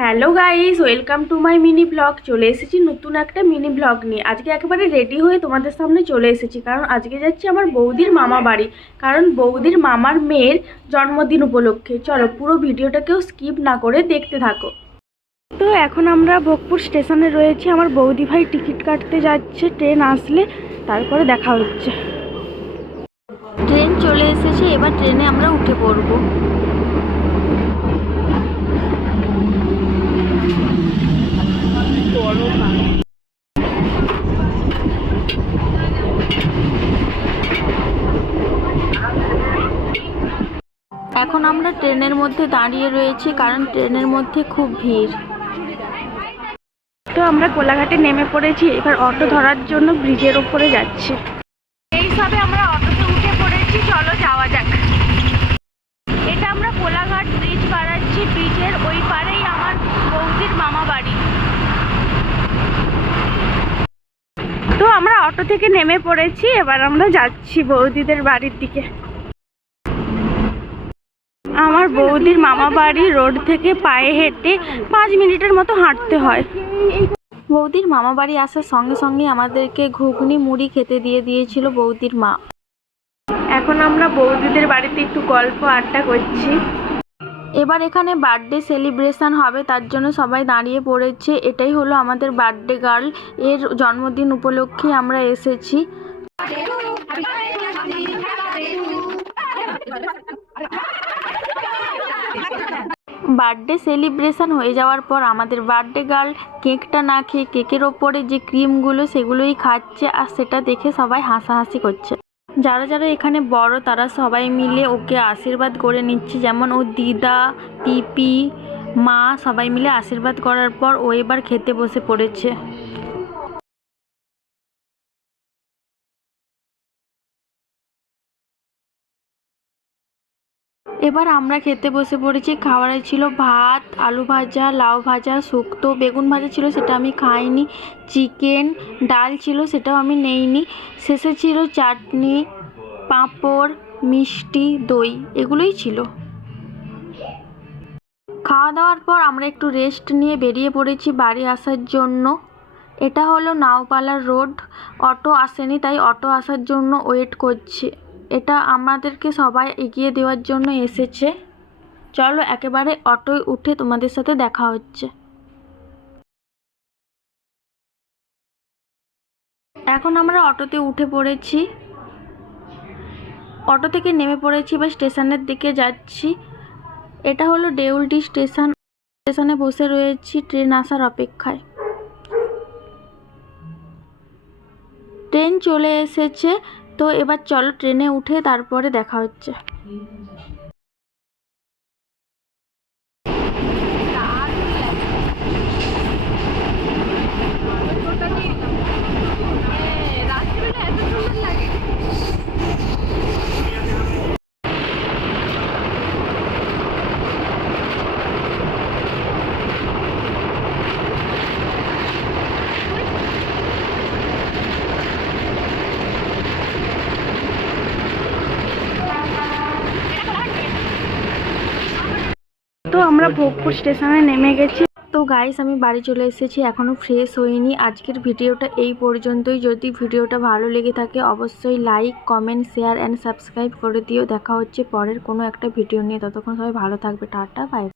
Hello guys, welcome to my mini blog. চলে এসেছি নতুন একটা মিনি ব্লগ নিয়ে। আজকে একেবারে রেডি হয়ে তোমাদের সামনে চলে এসেছি, কারণ আজকে যাচ্ছি আমার বৌদির মামা বাড়ি। কারণ বৌদির মামার মেয়ের জন্মদিন উপলক্ষে। চলো পুরো ভিডিওটাকেও স্কিপ না করে দেখতে থাকো। তো এখন আমরা ভোগপুর স্টেশনে রয়েছি। আমার বৌদি ভাই টিকিট কাটতে যাচ্ছে, ট্রেন আসলে তারপরে দেখা হচ্ছে। ট্রেন চলে এসেছে, এবার ট্রেনে আমরা উঠে পড়বো। এখন আমরা ট্রেনের মধ্যে দাঁড়িয়ে রয়েছি, কারণ ট্রেনের মধ্যে খুব ভিড়। তো আমরা কোলাঘাটে নেমে পড়েছি, এবার অটো ধরার জন্য ব্রিজের ওপরে যাচ্ছি। এইভাবে আমরা অটোতে উঠে পড়েছি, চলো যাওয়া যাক। এটা আমরা কোলাঘাট ব্রিজ পাড়াচ্ছি, ব্রিজের ওই পারেই আমার বৌদির মামা বাড়ি। তো আমরা অটো থেকে নেমে পড়েছি, এবার আমরা যাচ্ছি বৌদিদের বাড়ির দিকে। আমার বৌদির মামা বাড়ি রোড থেকে পায়ে হেঁটে 5 মিনিটের মতো হাঁটতে হয়। বৌদির মামা বাড়ি আসার সঙ্গে সঙ্গে আমাদেরকে ঘুগনি মুড়ি খেতে দিয়ে দিয়েছিল বৌদির মা। এখন আমরা বৌদিদের বাড়িতে একটু গল্প আড্ডা করছি। এবার এখানে বার্থডে সেলিব্রেশন হবে, তার জন্য সবাই দাঁড়িয়ে পড়েছে। এটাই হলো আমাদের বার্থডে গার্ল, এর জন্মদিন উপলক্ষে আমরা এসেছি। বার্থডে সেলিব্রেশন হয়ে যাওয়ার পর আমাদের বার্থডে গার্ল কেকটা না খেয়ে কেকের ওপরে যে ক্রিমগুলো সেগুলোই খাচ্ছে, আর সেটা দেখে সবাই হাসাহাসি করছে। যারা যারা এখানে বড় তারা সবাই মিলে ওকে আশীর্বাদ করে নিচ্ছে, যেমন ও দিদা, পিপি, মা সবাই মিলে আশীর্বাদ করার পর ও এবার খেতে বসে পড়েছে। এবার আমরা খেতে বসে পড়েছি। খাবারে ছিল ভাত, আলু ভাজা, লাউ ভাজা, শুক্তো, বেগুন ভাজা ছিল, সেটা আমি খাইনি। চিকেন, ডাল ছিল, সেটাও আমি নেইনি। শেষে ছিল চাটনি, পাঁপড়, মিষ্টি, দই, এগুলোই ছিল। খাওয়া দাওয়ার পর আমরা একটু রেস্ট নিয়ে বেরিয়ে পড়েছি বাড়ি আসার জন্য। এটা হলো নাওপালা রোড। অটো আসেনি, তাই অটো আসার জন্য ওয়েট করছি। এটা আমাদেরকে সবাই এগিয়ে দেওয়ার জন্য এসেছে। চলো একেবারে অটোয় উঠে তোমাদের সাথে দেখা হচ্ছে। এখন আমরা অটোতে উঠে পড়েছি, অটো থেকে নেমে পড়েছি, বা স্টেশনের দিকে যাচ্ছি। এটা হলো দেউলটি স্টেশন। স্টেশনে বসে রয়েছি ট্রেন আসার অপেক্ষায়। ট্রেন চলে এসেছে, তো এবার চলো ট্রেনে উঠে তারপরে দেখা হচ্ছে। তো আমরা ভোগপুর স্টেশনে নেমে গেছি। তো গাইস, আমি বাড়ি চলে এসেছি, এখনও ফ্রেশ হইনি। আজকের ভিডিওটা এই পর্যন্তই। যদি ভিডিওটা ভালো লেগে থাকে অবশ্যই like, comment, share and subscribe করে দিও। দেখা হচ্ছে পরের কোনো একটা ভিডিও নিয়ে। ততক্ষণ সবাই ভালো থাকবে। Tata, by.